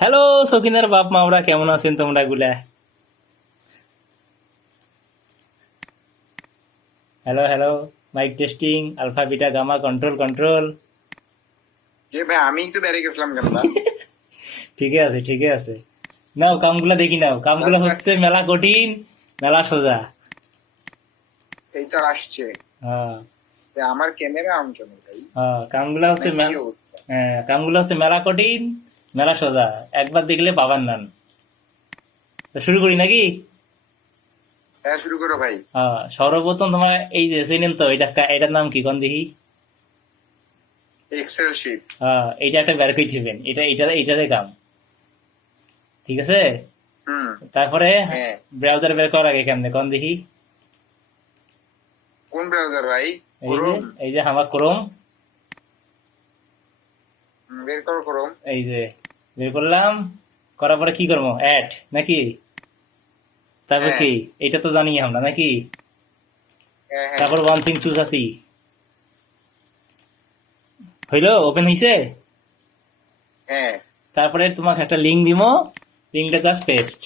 Hello সকিনার বাপ মাওরা, কেমন আছেন তোমরা গুলা? Hello hello, mike testing, alpha beta gamma, control control. যে ভাই আমি তো বেড়ে গেছিলাম কেন তা? ঠিকই আছে ঠিকই আছে। নাও কামগুলা দেখি, নাও কামগুলা তাছাড়া হচ্ছে মেলা কঠিন, মেলা সোজা। এই তো আসছে। হ্যাঁ যে আমার ক্যামেরা অন কেন ভাই? হ্যাঁ, কামগুলা না হচ্ছে কি অবস্থা? হ্যাঁ, কামগুলা হচ্ছে মেলা কঠিন, মেলা সোজা, একবার দেখলে পাবার নান। তো শুরু করি নাকি? হ্যাঁ শুরু করো ভাই। হ্যাঁ, সর্বপ্রথম তোমার এই যে চেনেন তো, এটার নাম কি কোন দেখি? Excel sheet. হ্যাঁ, এইটা একটা বের করে দিবেন, এটাতে কাম। ঠিক আছে। হুম। তারপরে হ্যাঁ। ব্রাউজার বের করার আগে কেমনে কোন দেখি? কোন ব্রাউজার ভাই? এই যে ক্রোম। এই যে আমার ক্রোম। বের করো ক্রোম। এই যে বের করলাম, করার পরে কি করবো? অ্যাড নাকি? তারপর হ্যাঁ কি? এটা তো জানি আমরা নাকি? হ্যাঁ হ্যাঁ তারপর ওয়ান থিং চুজ আছি, হইলো? ওপেন হইছে? হ্যাঁ। তারপরে তোমাকে একটা লিঙ্ক দিব, লিঙ্কটা জাস্ট পেস্ট।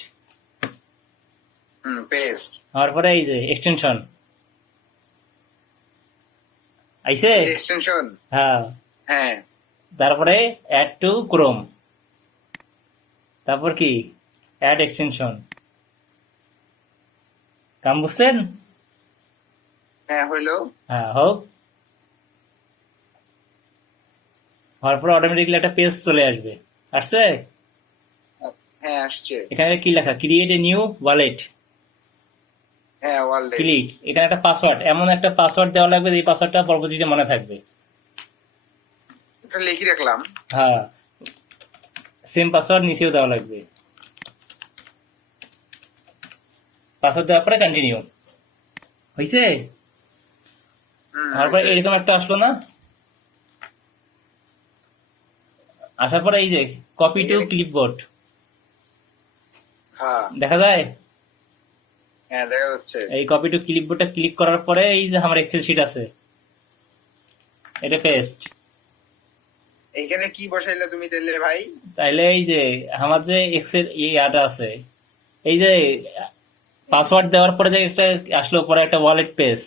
পেস্ট। হওয়ার পরে এই যে এক্সটেনশন আইছে। এক্সটেনশন। হ্যাঁ, হ্যাঁ। তারপরে অ্যাড টু ক্রোম, তারপর কি? Add extension. কাম বুঝছেন? হ্যাঁ হইলো। হ্যাঁ হোক। হওয়ার পরে অটোমেটিকলি একটা পেজ চলে আসবে। আসছে? হ্যাঁ আসছে। এখানে কি লেখা? ক্রিয়েট এ নিউ ওয়ালেট, হ্যাঁ ওয়ালেট। ক্লিক। এখানে একটা পাসওয়ার্ড, এমন একটা পাসওয়ার্ড দেওয়া লাগবে যে এই পাসওয়ার্ডটা পরবর্তীতে মনে থাকবে। এটা লিখে রাখলাম। হ্যাঁ, সেম পাসওয়ার্ড নিচেও দেওয়া লাগবে। পাসওয়ার্ড দেওয়ার পরে কন্টিনিউ। হয়েছে? তারপরে হয়েছে। এরকম একটা আসলো না? আসার পরে এই যে কপি টু এখানে ক্লিপবোর্ড হ্যাঁ দেখা যায়। হ্যাঁ দেখা যাচ্ছে। এই কপি টু ক্লিপবোর্ডটা ক্লিক করার পরে এই যে আমার এক্সেল শিট আছে, এটা পেস্ট। এইখানে কি বসাইলে তুমি তাইলে ভাই? তাইলে এই যে আমার যে এক্সেল এই আটা আছে, এই যে পাসওয়ার্ড দেওয়ার পরে যে একটা আসলো, পরে একটা ওয়ালেট পেজ।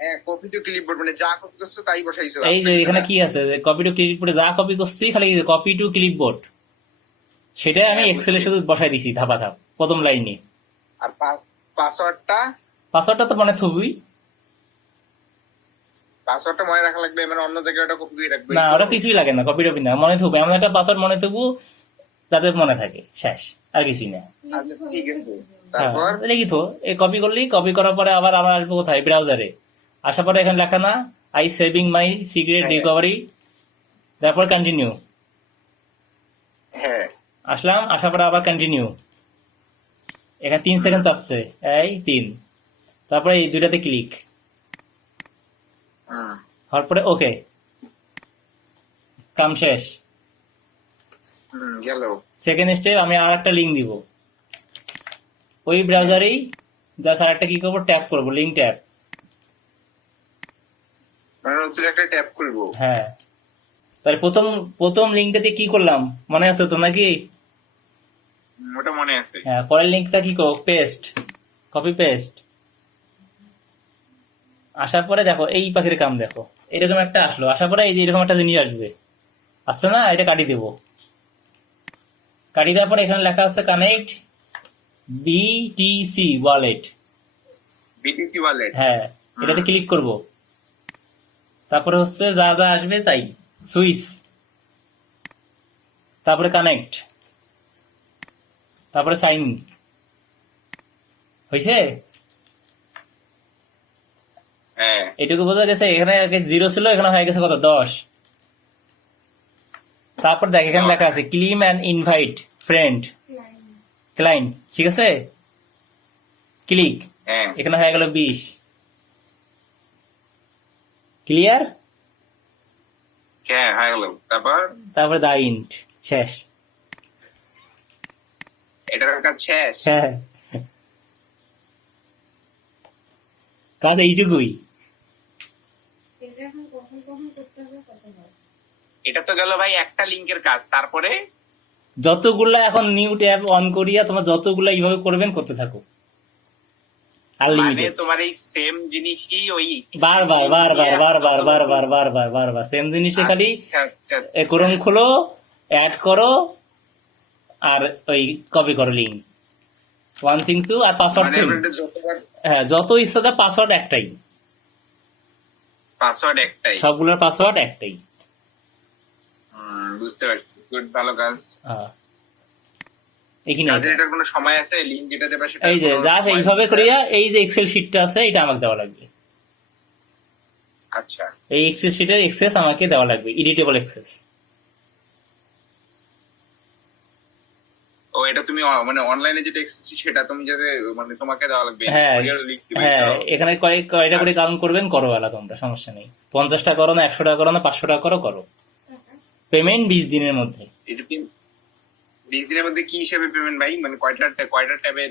হ্যাঁ কপি টু ক্লিপবোর্ড মানে যা কপি করছো তাই বসাইছো, এই আর যে কিছু এখানে না। কি আছে, কপি টু ক্লিপবোর্ডে যা কপি করছি খালি কপি টু ক্লিপবোর্ড, সেটাই আমি হ্যাঁ এক্সেলে বুঝছি। শুধু বসাই দিছি ধাপা ধাপ প্রথম লাইনে। আর পাসওয়ার্ডটা? পাসওয়ার্ডটা তো মনে থুবই। পাসওয়ার্ডটা মনে রাখা লাগবে, মানে অন্য জায়গায় ওটা কপি করে রাখবে না, এই তো। ওটা কিছুই লাগে না, কপি টপি না, মনে থুবো, এমন একটা পাসওয়ার্ড মনে থুবো যাতে মনে থাকে, শেষ। আর কিছুই না। আচ্ছা ঠিক আছে। হ্যাঁ, তারপর? লিখি তো। এই কপি করলি, কপি করার পরে আবার আমরা আসবো কোথায়? ব্রাউজারে। আসার পরে এখানে লেখা না, আই সেভিং মাই সিক্রেট হ্যাঁ রিকভারি, তারপর কন্টিনিউ। হ্যাঁ। আসলাম, আসার পরে আবার কন্টিনিউ। এখানে 3 সেকেন্ড চাচ্ছে, এই 3। তারপরে এই দুইটাতে ক্লিক হুম হওয়ার পরে ওকে, কাম শেষ। গেল। সেকেন্ড স্টেপ, আমি আর একটা লিঙ্ক দিব ওই ব্রাউজারেই, জাস্ট আর একটা কি করবো? ট্যাপ করবো, লিঙ্ক ট্যাপ। মানে নতুন একটা ট্যাব খুলবো। হ্যাঁ, তাহলে প্রথম প্রথম লিঙ্কটাতে কি করলাম মনে আছে তো নাকি? ওটা মনে আছে। হ্যাঁ, পরের লিঙ্কটা কি করবো? Paste, copy paste. আসার পরে দেখো এই পাখির কাম দেখো, এরকম একটা আসলো। আসার পরে এই যে এরকম একটা জিনিস আসবে, আসছে না? এটা কাটি দেবো। কাটি দেওয়ার পরে এখানে লেখা আছে connect BTC wallet. BTC wallet. হ্যাঁ, এটাতে ক্লিক করব। তারপরে হচ্ছে যা যা আসবে তাই, সুইচ, তারপরে কানেক্ট, তারপরে সাইন। হয়েছে? হ্যাঁ এটুকু বোঝা গেছে। এখানে আগে 0 ছিল, এখানে হয়ে গেছে কত? 10। তারপর দেখ এখানে লেখা আছে claim and invite friend client, ঠিক আছে? ক্লিক, হ্যাঁ এখানে হয়ে গেল 20। ক্লিয়ার? হ্যাঁ হয়ে গেল। তারপর তারপরে দা ইন্ট, শেষ। এটার কাজ শেষ। হ্যাঁ, কাজ এইটুকুই। এটা তো গেল ভাই একটা লিংকের কাজ। তারপরে যতগুলা এখন নিউ ট্যাব অন করিয়া তোমার যতগুলা এইভাবে করবেন করতে থাকো, মানে আনলিমিটেড। তোমার এই সেম জিনিসই ওই বারবার বারবার বারবার বারবার বারবার বারবার সেম জিনিসে খালি আচ্ছা আচ্ছা ক্রোম খোলো, অ্যাড করো, আর ওই কপি করো লিঙ্ক, ওয়ান থিংসু, আর পাসওয়ার্ড মানে সেম। এবার এটা যতবার হ্যাঁ, যত ইচ্ছা তা পাসওয়ার্ড একটাই, পাসওয়ার্ড একটাই। সবগুলোর পাসওয়ার্ড একটাই। বুঝতে পারছি, গুড, ভালো কাজ। হ্যাঁ, এখানে কাজের এটার কোনো সময় আছে? লিংক যেটা দেবা সেটা এই যে কোনো জাস্ট সময় এইভাবে আছে? করিয়া এই যে এক্সেল শিটটা আছে এটা আমাকে দেওয়া লাগবে, আচ্ছা এই এক্সেল শিটের এক্সেস আমাকে দেওয়া লাগবে, এডিটেবল এক্সেস। ও এটা তুমি মানে অনলাইনে যেটা এক্সেস সেটা তুমি যাতে মানে তোমাকে দেওয়া লাগবে, হ্যাঁ লিংক দিবে হ্যাঁ, এটাও? এখানে কয়টা করে কাউন্ট করবেন করো, বেলা তোমরা, সমস্যা নেই। 50টা করো না, 100 টাকা করো না, 500 টাকা করো, করো। পেমেন্ট 20 দিনের মধ্যে। এটা কি 20 দিনের মধ্যে কি হিসেবে পেমেন্ট ভাই? মানে কয়টা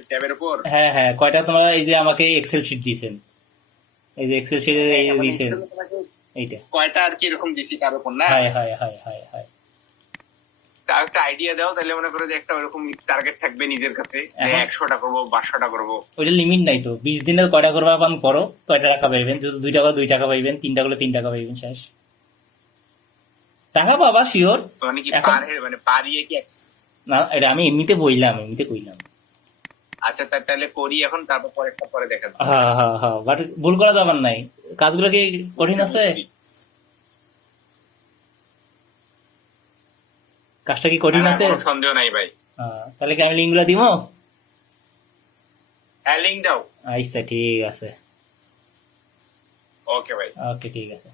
ট্যাবের উপর? হ্যাঁ হ্যাঁ, কয়টা তোমরা এই যে আমাকে এক্সেল শিট দিয়েছেন, এই যে এক্সেল শিটে এই মানে দিয়েছেন Excel এ তোমাকে এইটা। কয়টা আর কি এরকম দিছি তার উপর না? হ্যাঁ হ্যাঁ হ্যাঁ হ্যাঁ হ্যাঁ। তা একটা আইডিয়া দাও, তাহলে মনে করো যে একটা ওরকম টার্গেট থাকবে নিজের কাছে যে এখন- 100টা করবো 500টা করবো। ওইটা লিমিট নাই তো, 20 দিনে কয়টা করবা পান করো, কয়টা টাকা পাইবেন, যদি 2 টাকা 2 টাকা পাইবেন, 3টা করলে 3 টাকা পাইবেন, শেষ। টাকা পাবা শিওর। তো মানে কি এখন- পার হেড মানে পার ইয়ে কি না, এটা আমি এমনিতে বইলাম, এমনিতে কইলাম। আচ্ছা তাহলে করি এখন, তারপর পরেরটা পরে দেখা যাবে। হ্যাঁ হ্যাঁ হ্যাঁ, বাট ভুল করা যাবার নাই। কাজগুলো কি কঠিন আছে? কাজটা কি কঠিন আছে? কোনো সন্দেহ নাই ভাই। তাহলে কি আমি লিঙ্কগুলো দিব? হ্যাঁ লিংক দাও। আচ্ছা ঠিক আছে, ওকে ভাই। ওকে ঠিক আছে।